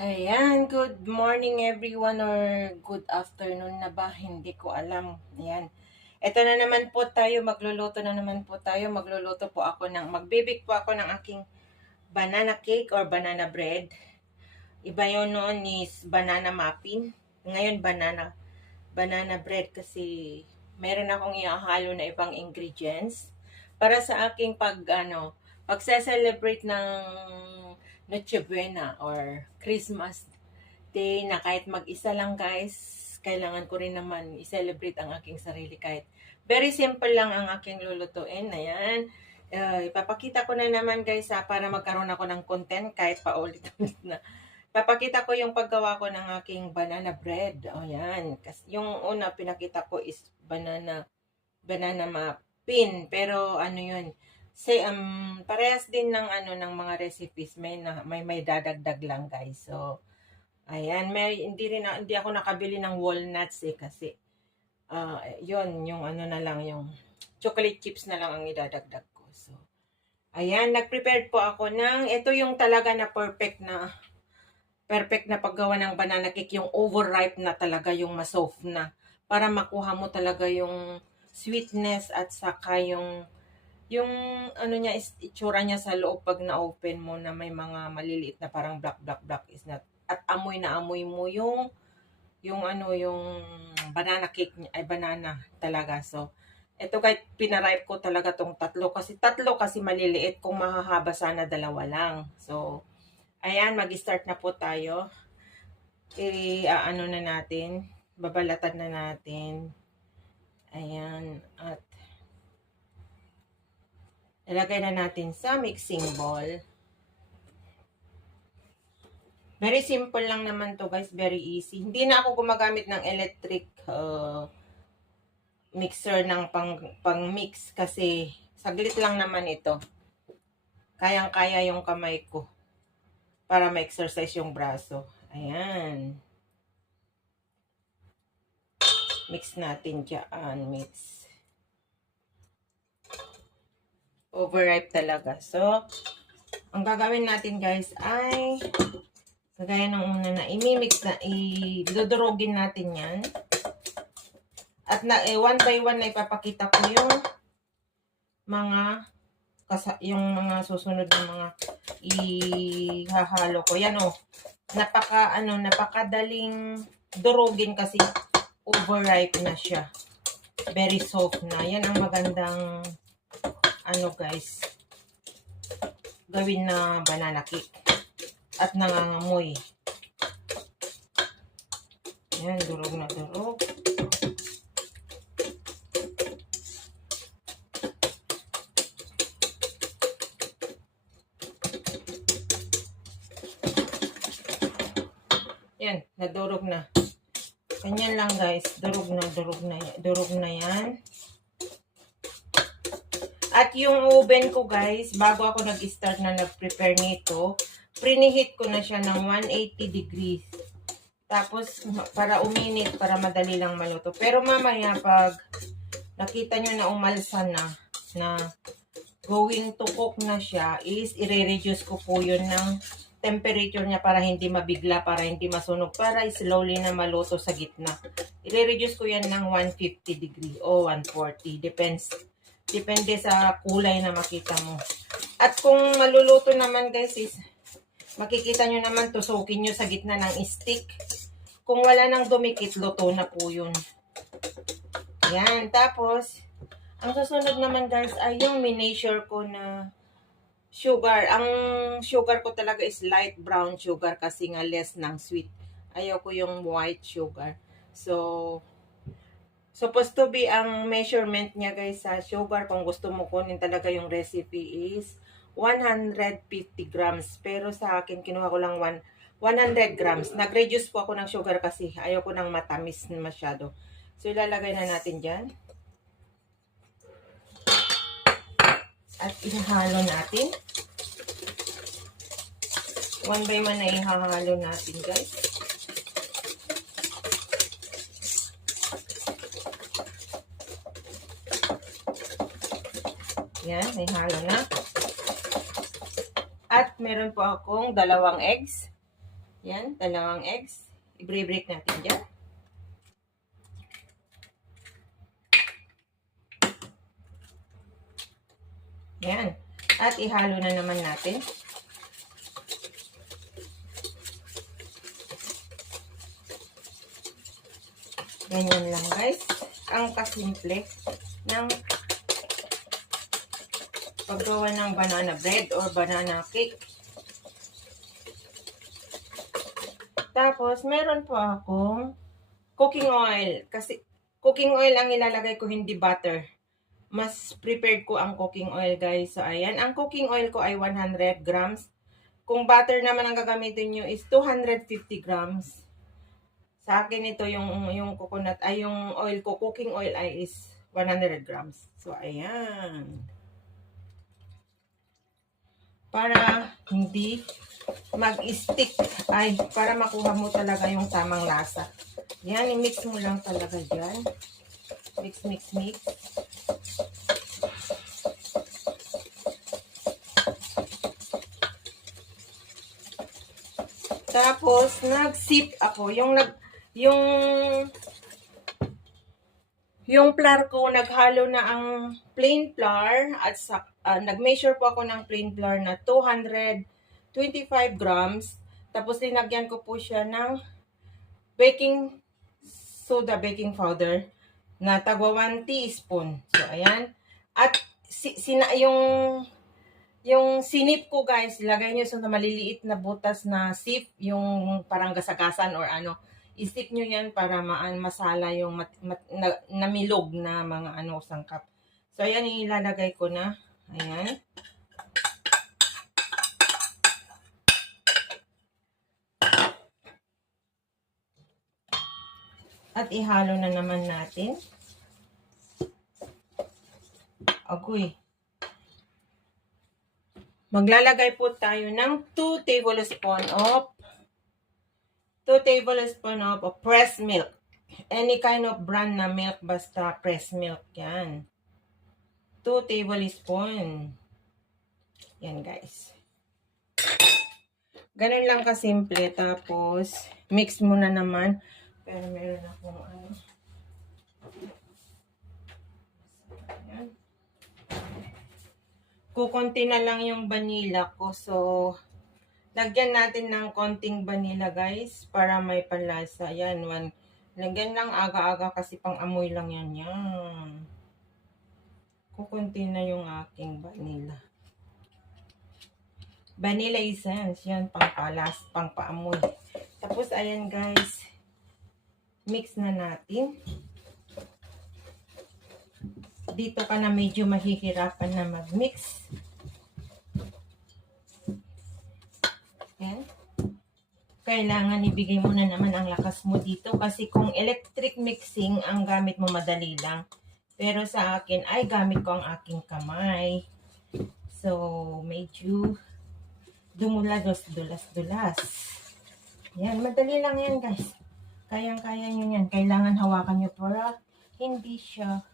Ayan, good morning everyone or good afternoon na ba? Hindi ko alam. Ayan. Ito na naman po tayo, magluluto po ako magbibake po ako ng aking banana cake or banana bread. Iba yun noon is banana muffin. Ngayon banana bread kasi meron akong ihahalo na ibang ingredients para sa aking pagse-celebrate ng Noche Buena or Christmas Day na kahit mag-isa lang guys, kailangan ko rin naman i-celebrate ang aking sarili kahit very simple lang ang aking lulutuin. Ayan. Ipapakita ko na naman guys para magkaroon ako ng content kahit paulit-ulit na. Papakita ko yung paggawa ko ng aking banana bread. O yan. Kasi yung una pinakita ko is banana muffin. Pero ano yun, parehas din ng ng mga recipes may dadagdag lang guys. So ayan, hindi ako nakabili ng walnuts kasi yun yung na lang yung chocolate chips na lang ang idadagdag ko. So ayan, nag-prepared po ako ito yung talaga na perfect na paggawa ng banana cake, yung overripe na talaga, yung masoft na para makuha mo talaga yung sweetness at saka yung niya, itsura niya sa loob pag na-open mo na may mga maliliit na parang black is not. At amoy na amoy mo yung banana cake niya, ay banana talaga. So, ito kahit pinaripe ko talaga tong tatlo kasi maliliit, kung mahahaba sana dalawa lang. So, ayan, mag-start na po tayo. Na natin, babalatan na natin. Ayan, at ilagay na natin sa mixing bowl. Very simple lang naman to guys, very easy. Hindi na ako gumagamit ng electric mixer ng pang-mix kasi saglit lang naman ito. Kayang-kaya yung kamay ko para ma-exercise yung braso. Ayan. Mix natin dyan, mix. Overripe talaga. So, ang gagawin natin guys ay kagaya ng una na imimix na, idudurugin natin yan. At one by one na ipapakita ko yung mga susunod na mga ihahalo ko. Yan napakadaling durugin kasi overripe na siya. Very soft na. Yan ang magandang guys, gawin na banana cake. At nangangamoy. Yan, durog na durog. Yan, nadurog na. Ganyan lang guys, durog na yan. At yung oven ko guys, bago ako nag-start na nag-prepare nito, preheat ko na siya ng 180 degrees. Tapos, para uminit, para madali lang maluto. Pero mamaya, pag nakita nyo na umalsa na going to cook na siya, is i-reduce ko po yun ng temperature niya para hindi mabigla, para hindi masunog, para slowly na maluto sa gitna. I-reduce ko yan ng 150 degree o 140. Depende sa kulay na makita mo. At kung maluluto naman guys is, makikita nyo naman, tusukin nyo sa gitna ng stick. Kung wala nang dumikit, luto na po yun. Yan. Tapos, ang susunod naman guys ay yung minasure ko na sugar. Ang sugar ko talaga is light brown sugar kasi nga less ng sweet. Ayaw ko yung white sugar. So, supposed to be ang measurement niya guys sa sugar, kung gusto mo kunin talaga yung recipe, is 150 grams. Pero sa akin, kinuha ko lang 100 grams. Nag-reduce po ako ng sugar kasi ayaw ko nang matamis masyado. So, ilalagay na natin dyan. At ihahalo natin. One by one na ihahalo natin, guys. Yan, ihalo na. At meron po akong 2 eggs. Yan, 2 eggs. I-break natin dyan. Yan. At ihalo na naman natin. Ganyan lang, guys. Ang kasimple ng paggawa ng banana bread or banana cake. Tapos, meron po akong cooking oil. Kasi, cooking oil ang ilalagay ko, hindi butter. Mas prepared ko ang cooking oil, guys. So, ayan. Ang cooking oil ko ay 100 grams. Kung butter naman ang gagamitin nyo is 250 grams. Sa akin ito, yung coconut, ay yung oil ko, cooking oil ay is 100 grams. So, ayan. Para hindi mag-stick, ay para makuha mo talaga yung tamang lasa. Yan, i-mix mo lang talaga dyan. Mix, mix, mix. Tapos, nag-sip ako. Yung flour ko, naghalo na ang plain flour at nag-measure po ako ng plain flour na 225 grams. Tapos, linagyan ko po siya ng baking soda, baking powder na tagwa 1 teaspoon. So, ayan. At yung sinip ko, guys, ilagay nyo sa maliliit na butas na sip, yung parang gasagasan or ano. Isip nyo yan para masala yung namilog na mga sangkap. So, ayan, ilalagay ko na. Ayan. At ihalo na naman natin. Agoy. Maglalagay po tayo ng 2 tablespoon of pressed milk. Any kind of brand na milk, basta pressed milk yan. 2 tablespoon. Yan, guys. Ganun lang kasimple. Tapos, mix mo na naman. Pero meron akong Ayan. Kukunti na lang yung vanilla ko. So, lagyan natin ng konting vanilla, guys, para may panlasa. Yan, lagyan lang aga-aga kasi pang amoy lang yan. Yan. Kukunti na yung aking vanilla. Vanilla essence. Yan, pang-palas, pang-paamoy. Tapos, ayan, guys. Mix na natin. Dito ka na medyo mahihirapan na mag-mix. Yan. Kailangan ibigay mo na naman ang lakas mo dito kasi kung electric mixing ang gamit mo, madali lang. Pero sa akin ay gamit ko ang aking kamay. So, medyo dulas-dulas. Yan, madali lang yan, guys. Kayang-kaya nyo yan. Kailangan hawakan nyo para hindi siya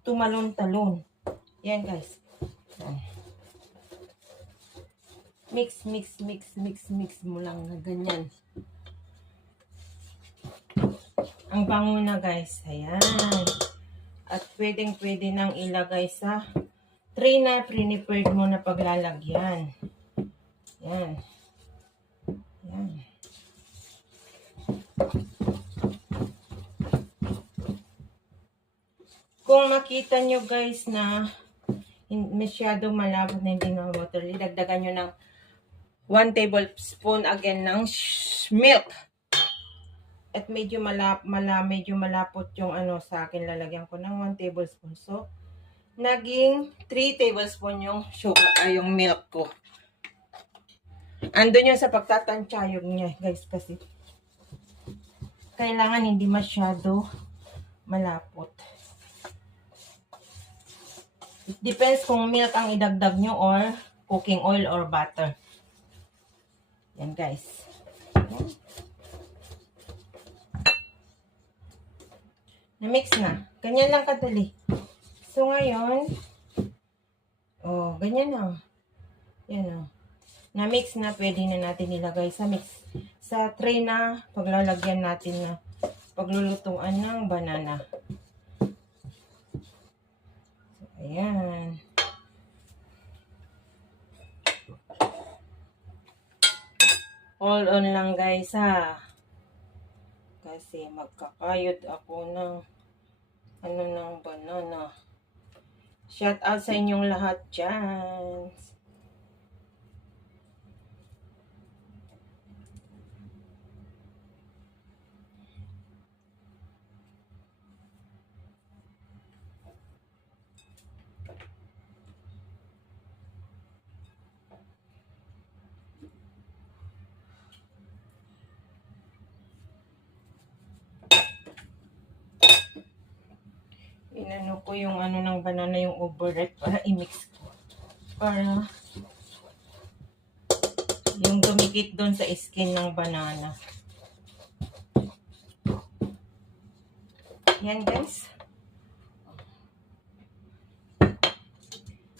tumalon-talon. Yan, guys. Yan. Mix mo lang na ganyan. Ang bango na, guys. Ayan. At pwedeng-pwede nang ilagay sa tray na pre-prepared mo na paglalagyan. Yan. Yan. Kung makita nyo, guys, na masyado malabo na hindi na water, dagdagan nyo ng 1 tablespoon again ng milk. At medyo malapot yung sa akin, lalagyan ko ng 1 tablespoon. So, naging 3 tablespoon yung sugar, yung milk ko. Andun yung sa pagtatansya yung niya, guys, kasi kailangan hindi masyado malapot. It depends kung milk ang idagdag nyo or cooking oil or butter. Yan guys. Na-mix na. Ganyan lang kadali. So ngayon, oh, ganyan na. Yan o. Na-mix na, pwede na natin ilagay sa sa tray na paglalagyan natin na paglulutuan ng banana. So, ayan. All on lang guys ha. Kasi magkakayod ako ng ng banana. Shout out sa inyong lahat dyan. Inano ko yung ng banana, yung overripe para i-mix ko. Para yung dumikit doon sa skin ng banana. Yan guys.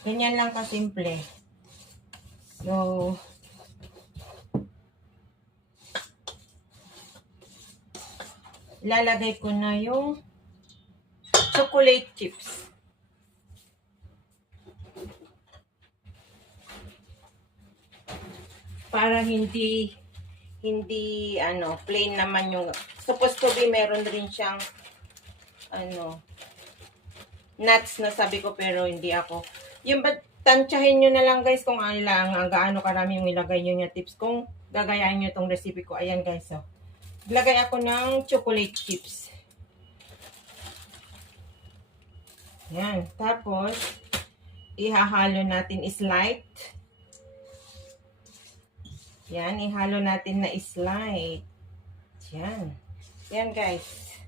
Ganyan lang kasimple. So, ilalagay ko na yung chocolate chips. Para hindi plain naman yung supposed to be, meron rin siyang nuts na sabi ko, pero hindi ako. Yung tansyahin nyo na lang guys kung gaano karami yung ilagay nyo yung tips. Kung gagayahin nyo itong recipe ko. Ayan guys, so. Lagay ako ng chocolate chips. Yan. Tapos, ihahalo natin is light. Yan, ihalo natin na is light. Yan. Yan guys.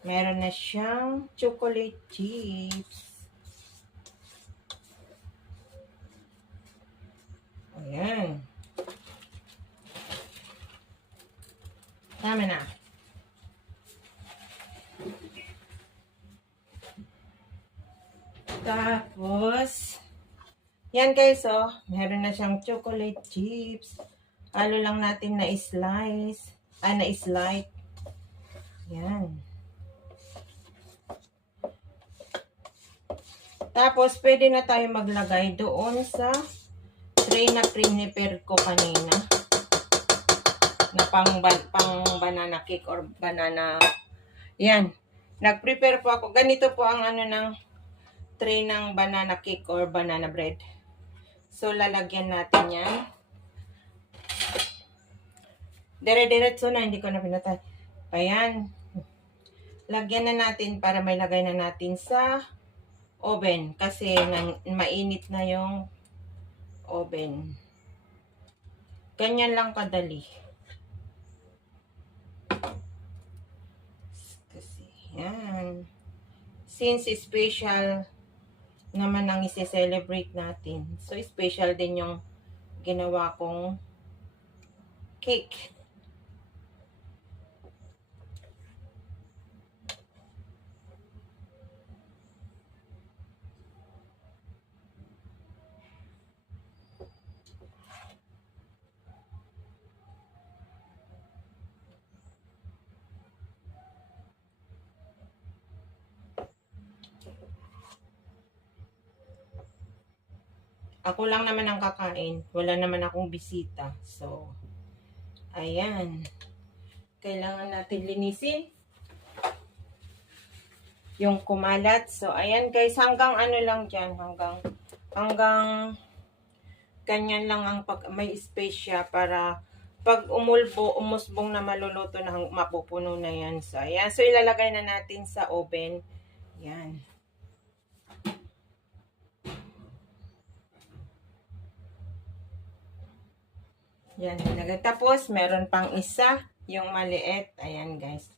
Meron na siyang chocolate chips. Ayan. Tama na. Tapos, yan guys, oh. Meron na siyang chocolate chips. Halo lang natin na slice. Na slice. Yan. Tapos, pwede na tayo maglagay doon sa tray na prepare ko kanina. Na pang banana cake or banana. Yan. Nag-prepare po ako. Ganito po ang ng tray ng banana cake or banana bread. So, lalagyan natin yan. Dire-diretso na, hindi ko na pinatay. Ayan. Lagyan na natin para may lagay na natin sa oven. Kasi mainit na yung oven. Ganyan lang kadali. Kasi, yan. Since special naman ang isi-celebrate natin. So, special din yung ginawa kong cake. Ako lang naman ang kakain. Wala naman akong bisita. So, ayan. Kailangan natin linisin yung kumalat. So, ayan guys. Hanggang lang dyan. Hanggang ganyan lang ang may space siya para pag umusbong na maluluto na mapupuno na yan. So, ayan. So, ilalagay na natin sa oven. Yan. Yan, nilagay. Tapos, meron pang isa. Yung maliit, ayan guys.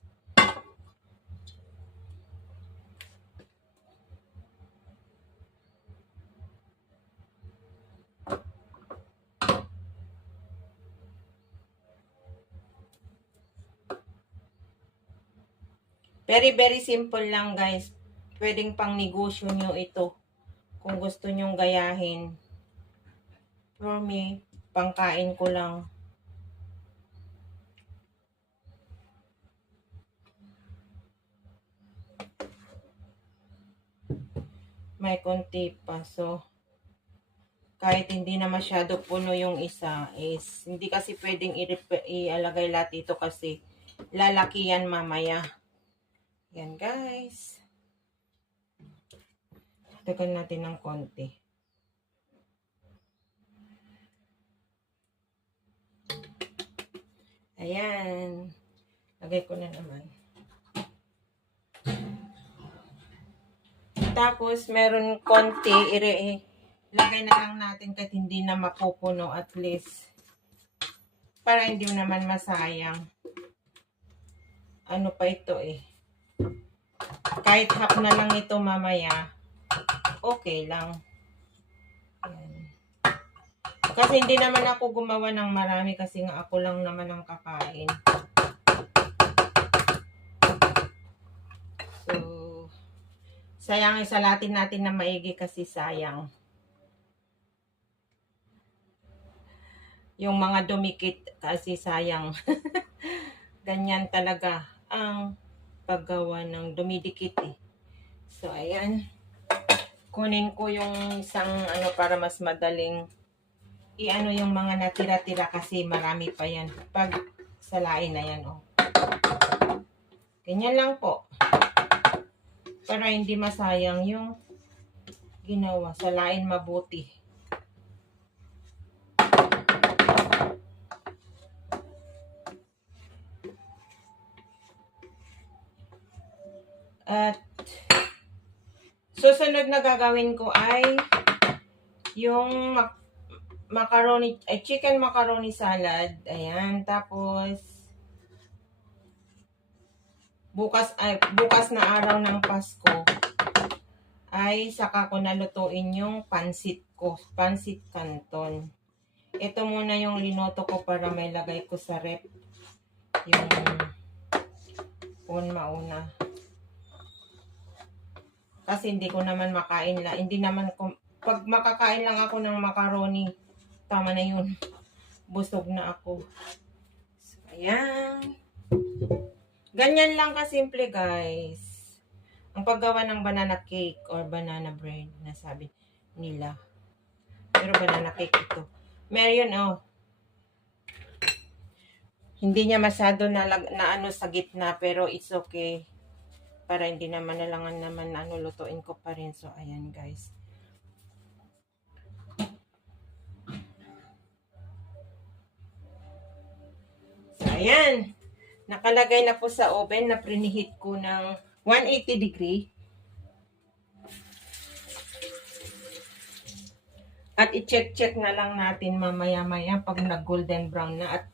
Very, very simple lang guys. Pwedeng pang negosyo nyo ito. Kung gusto nyong gayahin. For me, pangkain ko lang. May konti pa. So, kahit hindi na masyado puno yung isa, is hindi kasi pwedeng ialagay lahat ito kasi lalaki yan mamaya. Yan guys. Tagan natin ng konti. Ayan. Lagay ko na naman. Tapos, meron konti, lagay na lang natin kahit hindi na mapupuno at least. Para hindi naman masayang. Ano pa ito eh. Kahit half na lang ito mamaya, okay lang. Ayan. Kasi hindi naman ako gumawa ng marami kasi nga ako lang naman ang kakain. So, sayang isalatin natin na maigi kasi sayang. Yung mga dumikit kasi sayang. Ganyan talaga ang paggawa ng dumidikit eh. So, ayan. Kunin ko yung isang ano para mas madaling i-ano yung mga natira-tira kasi marami pa yan. Pag salain na yan, oh. Ganyan lang po. Para hindi masayang yung ginawa. Salain mabuti. At susunod na gagawin ko ay yung macaroni, chicken macaroni salad. Ayan, tapos bukas na araw ng Pasko ay saka ko nalutuin yung pansit ko, pansit canton. Ito muna yung linoto ko para may lagay ko sa rep. Yung mauna. Kasi hindi ko naman makain lang. Hindi naman, pag makakain lang ako ng macaroni, tama na yun. Busog na ako. So, ayan. Ganyan lang kasimple guys. Ang paggawa ng banana cake or banana bread na sabi nila. Pero banana cake ito. Meron oh. Hindi niya masyado na ano sa gitna pero it's okay. Para hindi naman nalangan naman ano lutuin ko pa rin. So ayan guys. So ayan. Nakalagay na po sa oven na preheat ko ng 180 degree. At i-check na lang natin mamaya-maya pag nag-golden brown na. At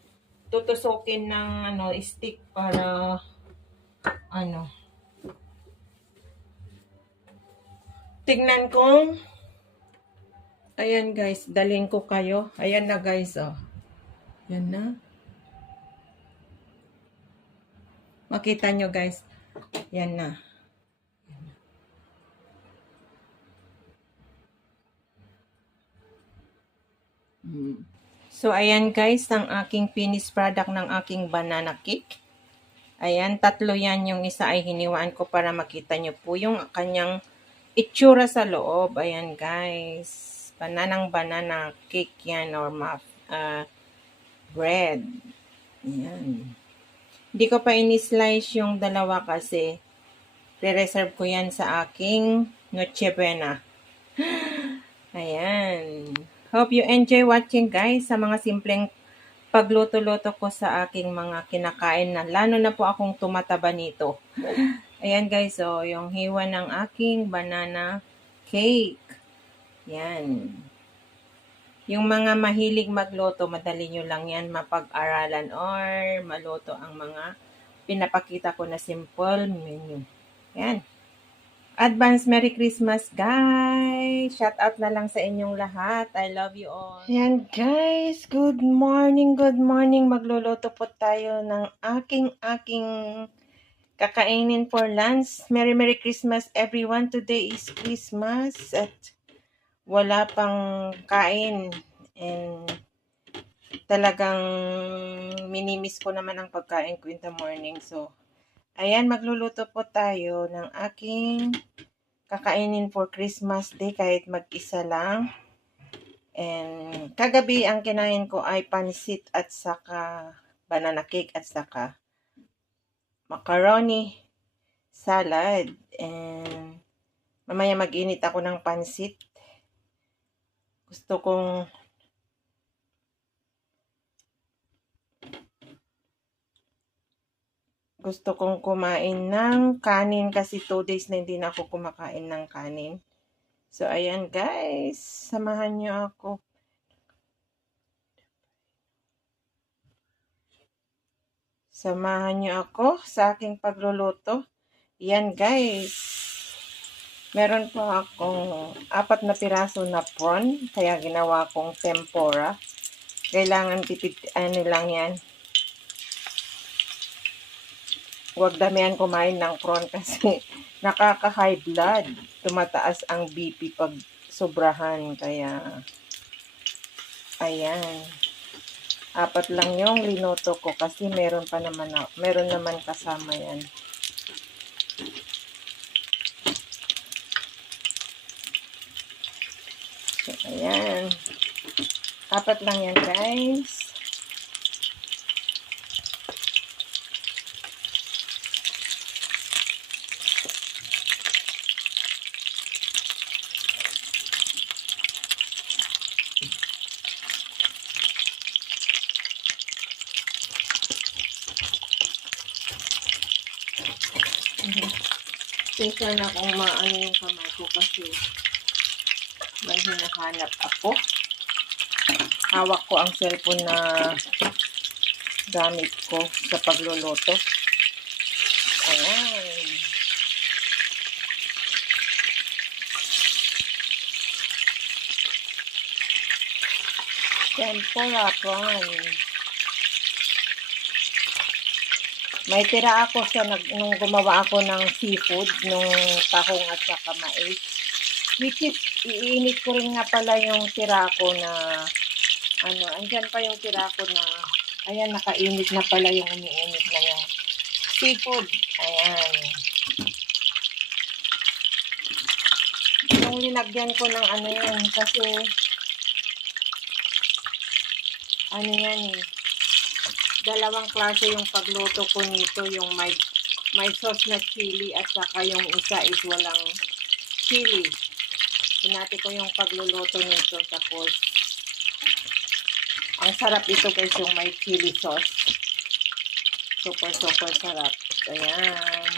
tutusukin ng ano, stick para ano. Tignan kong ayan guys, dalhin ko kayo. Ayan na guys, oh. Yan na. Makita nyo guys. Yan na. So, ayan guys, ang aking finished product ng aking banana cake. Ayan, tatlo yan. Yung isa ay hiniwaan ko para makita nyo po yung kanyang itsura sa loob. Ayan guys. Banana cake yan or bread. Ayan. Hindi ko pa ini-slice yung dalawa kasi re-reserve ko yan sa aking Noche Buena. Ayan. Hope you enjoy watching guys sa mga simpleng pagluto-luto ko sa aking mga kinakain na lalo na po akong tumataba nito. Ayan guys, so yung hiwa ng aking banana cake. Yan. Yung mga mahilig magluto, madali nyo lang yan mapag-aralan or maluto ang mga pinapakita ko na simple menu. Yan. Advance Merry Christmas, guys! Shout out na lang sa inyong lahat. I love you all. Yan, guys. Good morning, good morning. Magluluto po tayo ng aking kakainin for lunch. Merry Christmas, everyone. Today is Christmas at wala pang kain. And talagang minimiss ko naman ang pagkain ko in the morning. So, ayan, magluluto po tayo ng aking kakainin for Christmas Day kahit mag-isa lang. And kagabi ang kinain ko ay pansit at saka banana cake at saka macaroni salad. And mamaya mag-init ako ng pansit. Gusto kong kumain ng kanin kasi 2 days na hindi na ako kumakain ng kanin. So, ayan guys, samahan nyo ako. Samahan nyo ako sa aking pagluluto. Yan guys, meron po akong 4 na piraso na prawn, kaya ginawa kong tempura. Kailangan tipid, lang yan. Huwag damihan kumain ng prawn kasi nakaka-high blood. Tumataas ang BP pag sobrahan. Kaya, ayan. 4 lang yung linoto ko kasi meron naman kasama yan. So, ayan. 4 lang yan, guys. Sensor na kung maano yung kamay ko kasi may hinahanap ako. Hawak ko ang cellphone na gamit ko sa pagluluto. Ayan. Tempura prawn. May tira ako nung gumawa ako ng seafood, nung tahong at saka mais. Which is, iinit ko rin nga pala yung tira ko na, andyan pa yung tira ko na, ayan, nakainit na pala yung umiinit na yung seafood. Ayan. Yung linagyan ko ng yan, kasi, yan eh. Dalawang klase yung pagluto ko nito, yung may sauce na chili at saka yung isa is walang chili. Pinati ko yung pagluluto nito, tapos ang sarap ito guys, yung may chili sauce. Super sarap. Ayan.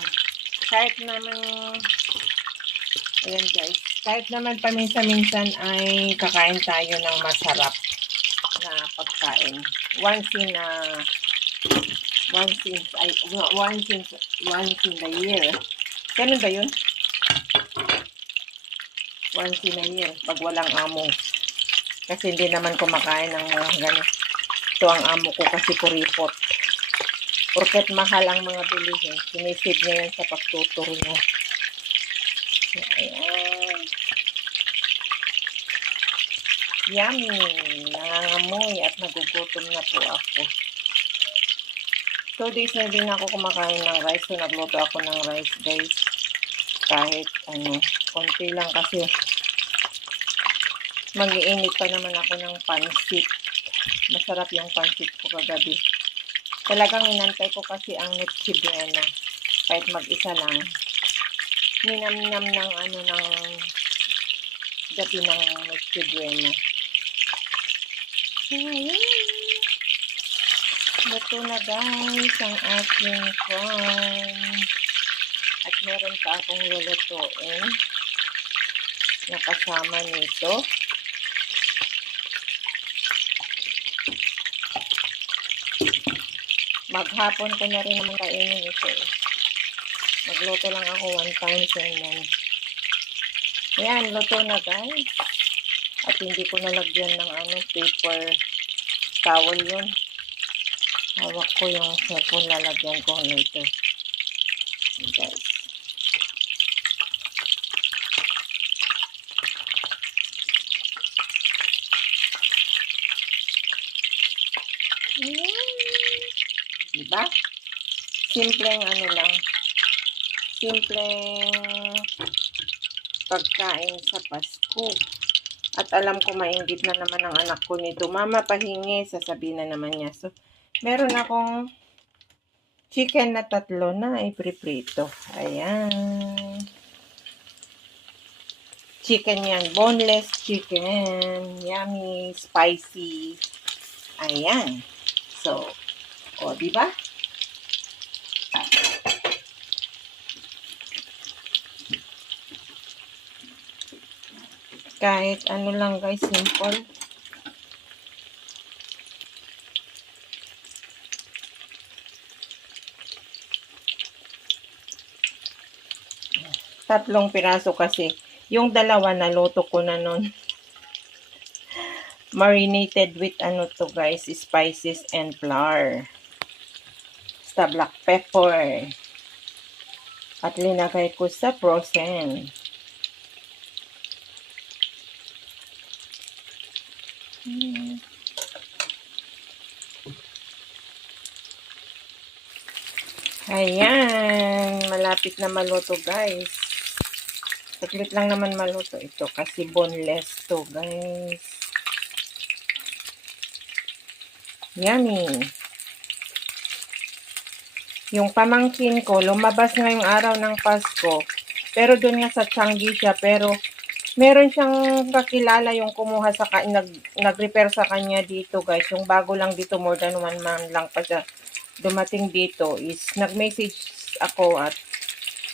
Ayan guys, kahit naman paminsan-minsan ay kakain tayo ng masarap na pagkain. Once in the year. Ganun ba yun? Once in a year, pag walang amo. Kasi hindi naman kumakain ng mga ganito. Ito ang amo ko kasi kuripot. Porket mahal ang mga bilihin, sinisid niya yan sa pagtuturo niya. Ayan. Yummy! Nangangamoy at nagugutom na po ako. 2 days na din ako kumakain ng rice. So, nagluto ako ng rice, guys. Kahit, konti lang kasi mag-iinit pa naman ako ng pansit. Masarap yung pansit ko kagabi. Talagang inantay ko kasi ang Noche Buena. Kahit mag-isa lang. Ninamnam ng gabi ng Noche Buena. Luto na guys ang aking prawn. At meron pa akong lulutuin na kasama nito. maghapon ko na rin naman kainin ito eh. Magluto lang ako one time and then ayan, luto na guys. At hindi ko nalagyan ng paper towel yun. Hawak ko yung cellphone, lalagyan ko later. Guys. Diba? Simpleng lang. Simpleng pagkain sa Pasko. At alam ko mainggit na naman ang anak ko nito. Mama, pahingi. Sasabihin na naman niya. So, meron akong chicken na 3 na ipriprito. Ayan. Chicken yan. Boneless chicken. Yummy. Spicy. Ayan. So, diba? Kahit lang guys, simple. Tatlong piraso kasi. Yung dalawa naluto ko na nun. Marinated with to guys, spices and flour. Basta black pepper. At linagay ko sa frozen. Ayan, malapit na maluto guys. Saglit lang naman maluto ito kasi boneless to guys. Yummy. Yung pamangkin ko, lumabas ngayong araw ng Pasko. Pero doon nga sa Changi siya, pero meron siyang kakilala yung kumuha sa nag-repair sa kanya dito guys. Yung bago lang dito, more than 1 month lang pa siya dumating dito, is nag-message ako at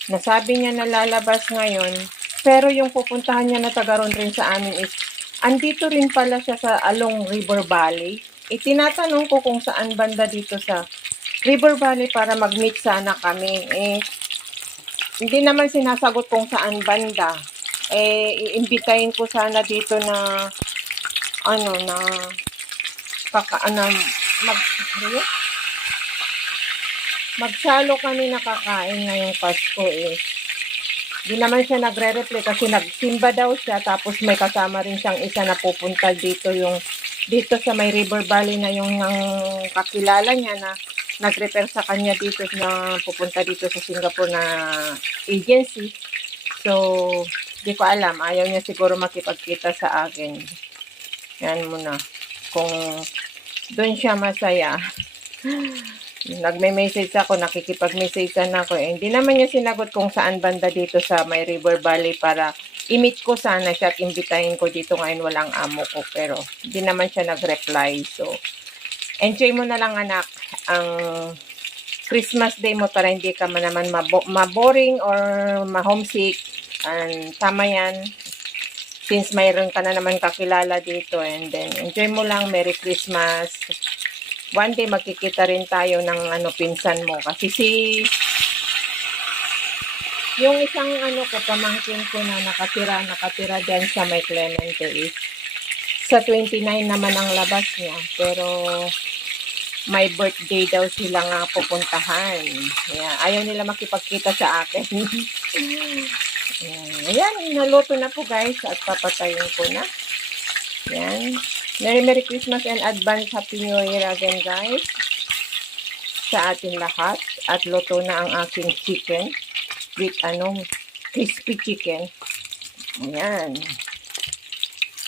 nasabi niya na lalabas ngayon. Pero yung pupuntahan niya na taga rin sa amin is andito rin pala siya sa Along River Valley. Tinatanong ko kung saan banda dito sa River Valley para mag-meet sana kami. Hindi naman sinasagot kung saan banda. Iimbitahin ko sana dito na magsalo kami nakakain ngayong Pasko Di naman siya nagre-reply kasi nagsimba daw siya, tapos may kasama rin siyang isa na pupunta dito sa may River Valley na yung kakilala niya na nag-repair sa kanya dito na pupunta dito sa Singapore na agency. So, di ko alam. Ayaw niya siguro makipagkita sa akin. Yan muna. Kung doon siya masaya. Nagme-message ako, nakikipag-messagean ako. Hindi naman niya sinagot kung saan banda dito sa may River Valley para i-meet ko sana siya at imbitahin ko dito ngayon, walang amo ko. Pero hindi naman siya nag-reply. So, enjoy mo na lang anak ang Christmas Day mo para hindi ka naman maboring or ma-homesick. And tama yan. Since mayroon ka na naman kakilala dito, and then enjoy mo lang. Merry Christmas. One day magkikita rin tayo ng pinsan mo kasi yung isang ko, pamangkin ko na nakatira diyan sa may Clemente is sa 29 naman ang labas niya, pero may birthday daw sila nga pupuntahan. Ayaw nila makipagkita sa akin. Ayan, naluto na po guys at papatayin ko na. Ayan. Merry Christmas and advance Happy New Year again guys sa atin lahat. At luto na ang aking chicken with crispy chicken. Ayan.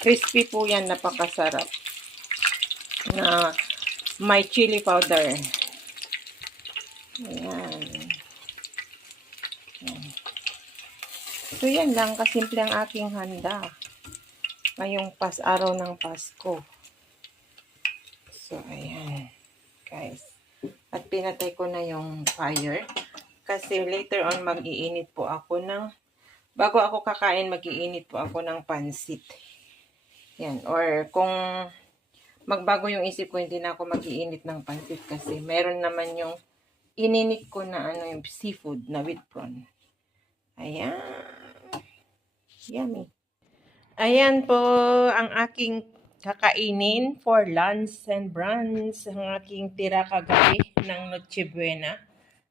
Crispy po yan, napakasarap. Na may chili powder. Ayan. So yan lang, kasimple ang aking handa ngayong araw ng Pasko. So, ayan, guys. At pinatay ko na yung fire. Kasi later on, mag-iinit po ako bago ako kakain, mag-iinit po ako ng pansit. Yan. Or kung magbago yung isip ko, hindi na ako mag-iinit ng pansit kasi meron naman yung ininit ko na ano, yung seafood na with prawn. Ayan. Yummy. Ayan po ang aking kakainin for lunch and brunch. Ang aking tira kagabi ng Noche Buena.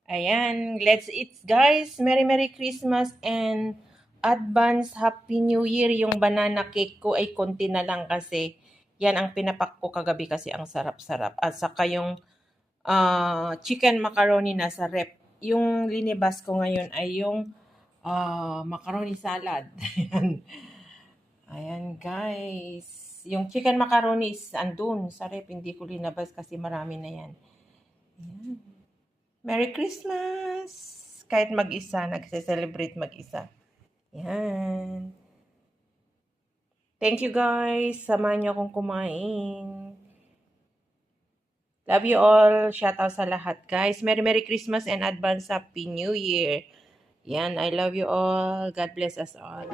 Ayan, let's eat guys. Merry Christmas and advance Happy New Year. Yung banana cake ko ay konti na lang kasi yan ang pinapak ko kagabi kasi ang sarap-sarap. At saka yung chicken macaroni nasa rep. Yung linibas ko ngayon ay yung macaroni salad. Ayan guys. Yung chicken macaroni is andun sa rep. Hindi ko linabas kasi marami na yan. Ayan. Merry Christmas! Kahit mag-isa, nagse-celebrate mag-isa. Ayan. Thank you guys. Samahan niyo akong kumain. Love you all. Shout out sa lahat guys. Merry Christmas and advance Happy New Year. Yan, I love you all. God bless us all.